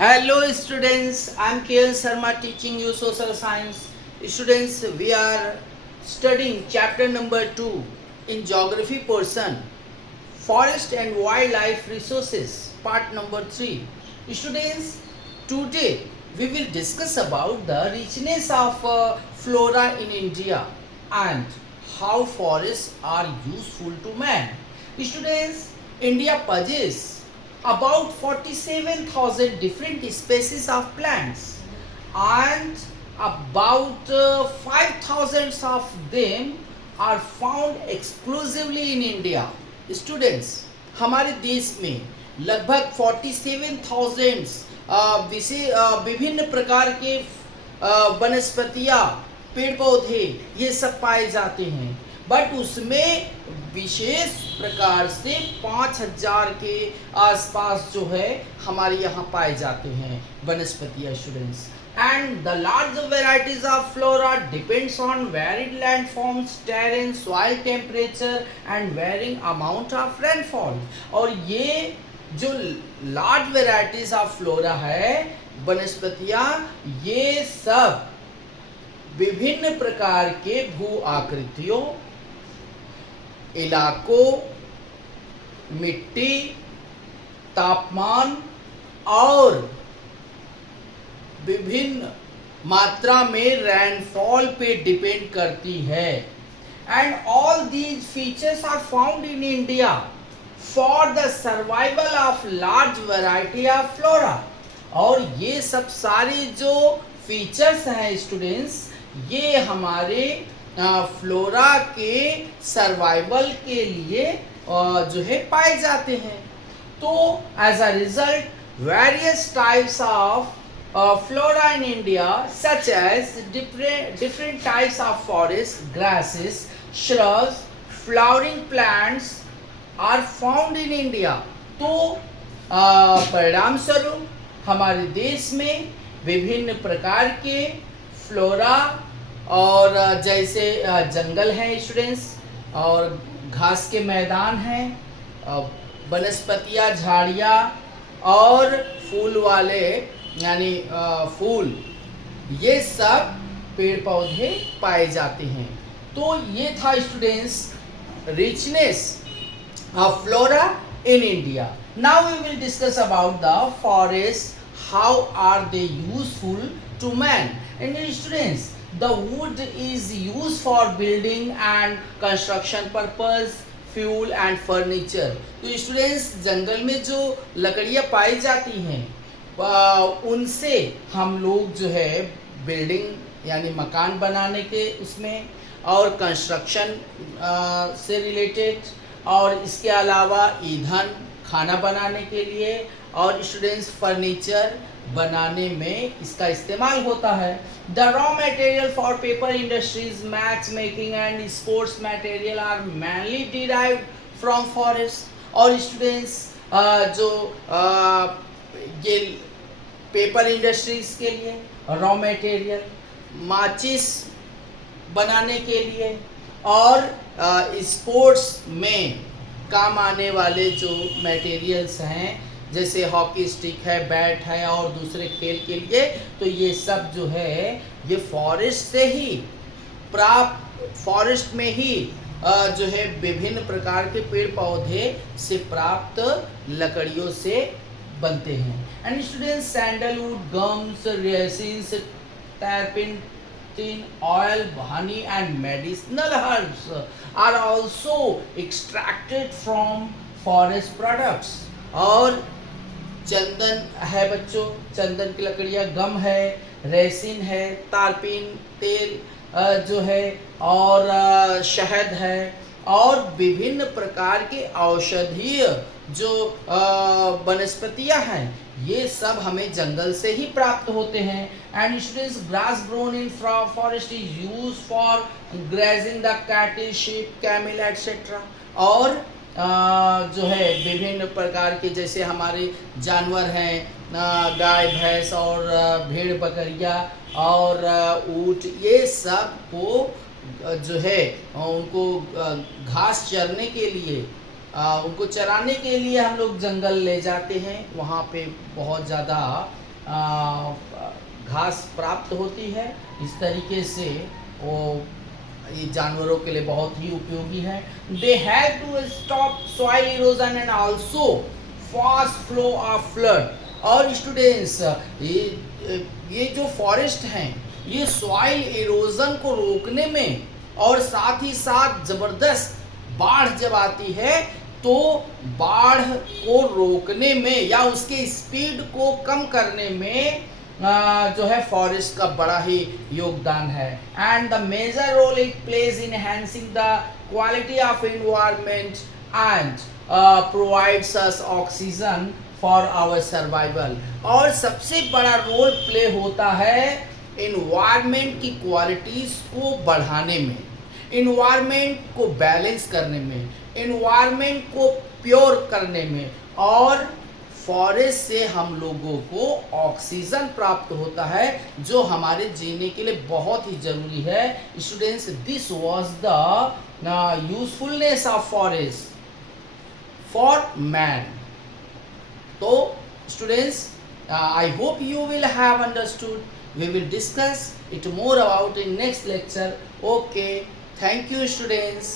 Hello students, I am K.L. Sharma teaching you social science. Students, we are studying chapter number 2 in geography portion, forest and wildlife resources, part number 3. Students, today we will discuss about the richness of flora in India and how forests are useful to man. Students, India possesses about 47,000 different species of plants and about 5,000 of them are found exclusively in India. Students, हमारे देश में लगभग 47,000 विभिन्न प्रकार के वनस्पतियाँ, पेड़ पौधे ये सब पाए जाते हैं, बट उसमें विशेष प्रकार से 5,000 के आसपास जो है हमारे यहाँ पाए जाते हैं वनस्पतियाँ students. And the large varieties of flora depends on varied landforms, terrain, soil temperature and varying amount of rainfall. और ये जो large varieties of flora है वनस्पतियाँ, ये सब विभिन्न प्रकार के भू आकृतियों, इलाकों, मिट्टी, तापमान और विभिन्न मात्रा में रेनफॉल पे डिपेंड करती है. And all these features are found in India for the survival of large variety of flora. और ये सब सारे जो फीचर्स हैं स्टूडेंट्स, ये हमारे फ्लोरा के सर्वाइवल के लिए जो है पाए जाते हैं. तो as a result various types of flora in India, such as different types of forests, grasses, shrubs, flowering plants are found in India. तो परिणाम स्वरूप हमारे देश में विभिन्न प्रकार के फ्लोरा और जैसे जंगल हैं स्टूडेंट्स, और घास के मैदान हैं, वनस्पतियाँ, झाड़ियाँ और फूल वाले यानी फूल, ये सब पेड़ पौधे पाए जाते हैं. तो ये था students richness of flora in India. Now we will discuss about the forest, how are they useful to man. And students, the wood is use for building and construction purpose, fuel and furniture. तो students, जंगल में जो लकड़ियाँ पाई जाती हैं उनसे हम लोग जो है बिल्डिंग यानी मकान बनाने के उसमें, और कंस्ट्रक्शन से रिलेटेड, और इसके अलावा ईंधन खाना बनाने के लिए, और स्टूडेंट्स फर्नीचर बनाने में इसका इस्तेमाल होता है. The raw material for paper industries, match making and sports material are mainly derived from forest. और स्टूडेंट्स जो ये पेपर इंडस्ट्रीज के लिए रॉ मटेरियल, माचिस बनाने के लिए, और स्पोर्ट्स में काम आने वाले जो मटेरियल्स हैं जैसे हॉकी स्टिक है, बैट है और दूसरे खेल के लिए, तो ये सब जो है ये फॉरेस्ट से ही प्राप्त, फॉरेस्ट में ही जो है विभिन्न प्रकार के पेड़ पौधे से प्राप्त लकड़ियों से बनते हैं. And students, sandalwood, gums, resins, turpentine, oil, honey and medicinal herbs are also extracted from forest products. और चंदन है बच्चों, चंदन की लकड़ियाँ, गम है, रेसिन है, तारपीन तेल जो है, और शहद है, और विभिन्न प्रकार के औषधीय जो वनस्पतियाँ हैं, ये सब हमें जंगल से ही प्राप्त होते हैं. And students, grass grown in forest is use for grazing the cattle, sheep, camel etcetera. और जो है विभिन्न प्रकार के जैसे हमारे जानवर हैं, गाय, भैंस और भेड़ बकरियाँ और ऊँट, ये सब को जो है उनको घास चरने के लिए उनको चराने के लिए हम लोग जंगल ले जाते हैं, वहाँ पे बहुत ज़्यादा घास प्राप्त होती है। इस तरीके से वो ये जानवरों के लिए बहुत ही उपयोगी है। They have to stop soil erosion and also fast flow of flood. और स्टूडेंट्स, ये जो फॉरेस्ट हैं ये सॉइल इरोजन को रोकने में और साथ ही साथ ज़बरदस्त बाढ़ जब आती है तो बाढ़ को रोकने में या उसके स्पीड को कम करने में जो है फॉरेस्ट का बड़ा ही योगदान है। And the major role it plays in enhancing the quality of environment and provides us oxygen for our survival. और सबसे बड़ा रोल प्ले होता है एनवायरनमेंट की क्वालिटीज को बढ़ाने में, एनवायरनमेंट को बैलेंस करने में, एनवायरनमेंट को प्योर करने में। और फॉरेस्ट से हम लोगों को ऑक्सीजन प्राप्त होता है जो हमारे जीने के लिए बहुत ही जरूरी है। Students, this was the usefulness of forest for man. तो students, I hope you will have understood. We will discuss it more about in next lecture. Okay, thank you students.